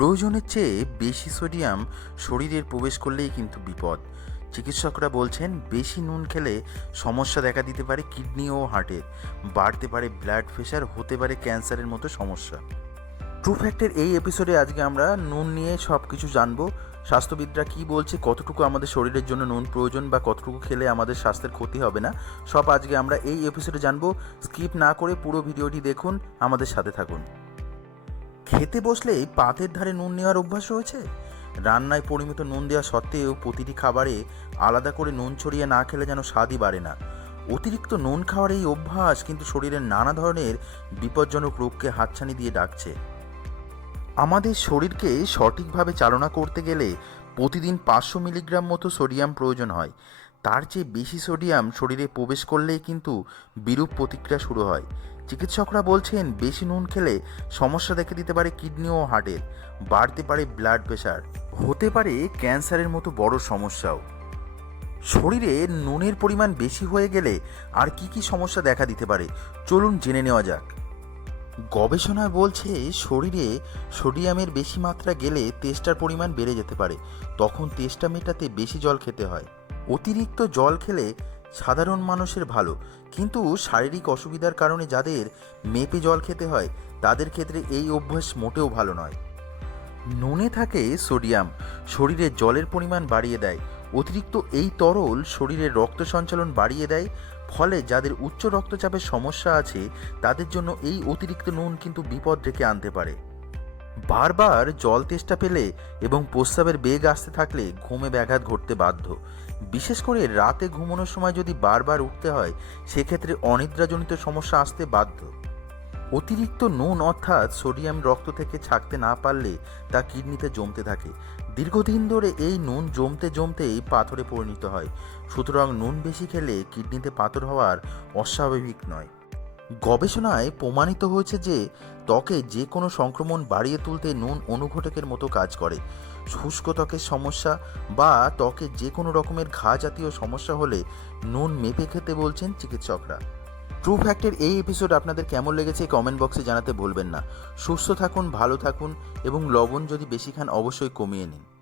প্রয়োজনের চেয়ে বেশি সোডিয়াম শরীরের প্রবেশ করলেই কিন্তু বিপদ। চিকিৎসকরা বলছেন, বেশি নুন খেলে সমস্যা দেখা দিতে পারে কিডনি ও হার্টের বাড়তে পারে ব্লাড প্রেশার হতে পারে ক্যান্সারের মতো সমস্যা। ট্রু ফ্যাক্টের এই এপিসোডে আজকে আমরা নুন নিয়ে সব কিছু জানব। স্বাস্থ্যবিদরা কি বলছে, কতটুকু আমাদের শরীরের জন্য নুন প্রয়োজন বা কতটুকু খেলে আমাদের স্বাস্থ্যের ক্ষতি হবে না, সব আজকে আমরা এই এপিসোডে জানব। স্কিপ না করে পুরো ভিডিওটি দেখুন, আমাদের সাথে থাকুন। খেতে বসলেই পাতের ধারে নুন নেওয়ার অভ্যাস রয়েছে? রান্নায় পরিমিত নুন দেওয়া সত্ত্বেও প্রতিটি খাবারে আলাদা করে নুন ছড়িয়ে না খেলে যেন স্বাদই বাড়ে না। অতিরিক্ত নুন খাওয়ার এই অভ্যাস কিন্তু শরীরের নানা ধরনের বিপজ্জনক রোগকে হাতছানি দিয়ে ডাকছে। আমাদের শরীরকে সঠিকভাবে চালনা করতে গেলে প্রতিদিন পাঁচশো মিলিগ্রাম মতো সোডিয়াম প্রয়োজন হয়। তার চেয়ে বেশি সোডিয়াম শরীরে প্রবেশ করলেই কিন্তু বিরূপ প্রতিক্রিয়া শুরু হয়। চিকিৎসকরা বলছেন বেশি নুন খেলে সমস্যা দেখে দিতে পারে কিডনি ও হার্টের বাড়তে পারে ব্লাড প্রেশার। হতে পারে ক্যান্সারের মতো বড় সমস্যাও। শরীরে নুনের পরিমাণ বেশি হয়ে গেলে আর কি কি সমস্যা দেখা দিতে পারে? চলুন জেনে নেওয়া যাক। গবেষণায় বলছে, শরীরে সোডিয়ামের বেশি মাত্রা গেলে তেষ্টার পরিমাণ বেড়ে যেতে পারে। তখন তেষ্টা মেটাতে বেশি জল খেতে হয়। অতিরিক্ত জল খেলে সাধারণ মানুষের ভালো। কিন্তু শারীরিক অসুবিধার কারণে যাদের মেপে জল খেতে হয়, তাদের ক্ষেত্রে এই অভ্যাস মোটেও ভালো নয়। নুনে থাকে সোডিয়াম, শরীরে জলের পরিমাণ বাড়িয়ে দেয়। অতিরিক্ত এই তরল শরীরের রক্ত সঞ্চালন বাড়িয়ে দেয়। ফলে যাদের উচ্চ রক্তচাপের সমস্যা আছে, তাদের জন্য এই অতিরিক্ত নুন কিন্তু বিপদ ডেকে আনতে পারে। বারবার জল তেষ্টা পেলে এবং প্রস্রাবের বেগ আসতে থাকলে ঘুমে ব্যাঘাত ঘটতে বাধ্য। বিশেষ করে রাতে ঘুমানোর সময় যদি বারবার উঠতে হয়, সেক্ষেত্রে অনিদ্রাজনিত সমস্যা আসতে বাধ্য। অতিরিক্ত নুন অর্থাৎ সোডিয়াম রক্ত থেকে ছাকতে না পারলে তা কিডনিতে জমতে থাকে। দীর্ঘদিন ধরে এই নুন জমতে জমতেই পাথরে পরিণত হয়। সুতরাং নুন বেশি খেলে কিডনিতে পাথর হওয়ার অস্বাভাবিক নয়। গবেষণায় প্রমাণিত হয়েছে যে ত্বকে যে কোনো সংক্রমণ বাড়িয়ে তুলতে নুন অনুঘটকের মতো কাজ করে। শুষ্ক ত্বকের সমস্যা বা ত্বকে যে কোনো রকমের ঘা জাতীয় সমস্যা হলে নুন মেপে খেতে বলছেন চিকিৎসকরা। ট্রু ফ্যাক্টের এই এপিসোড আপনাদের কেমন লেগেছে কমেন্ট বক্সে জানাতে ভুলবেন না। সুস্থ থাকুন, ভালো থাকুন এবং লবণ যদি বেশি খান অবশ্যই কমিয়ে নিন।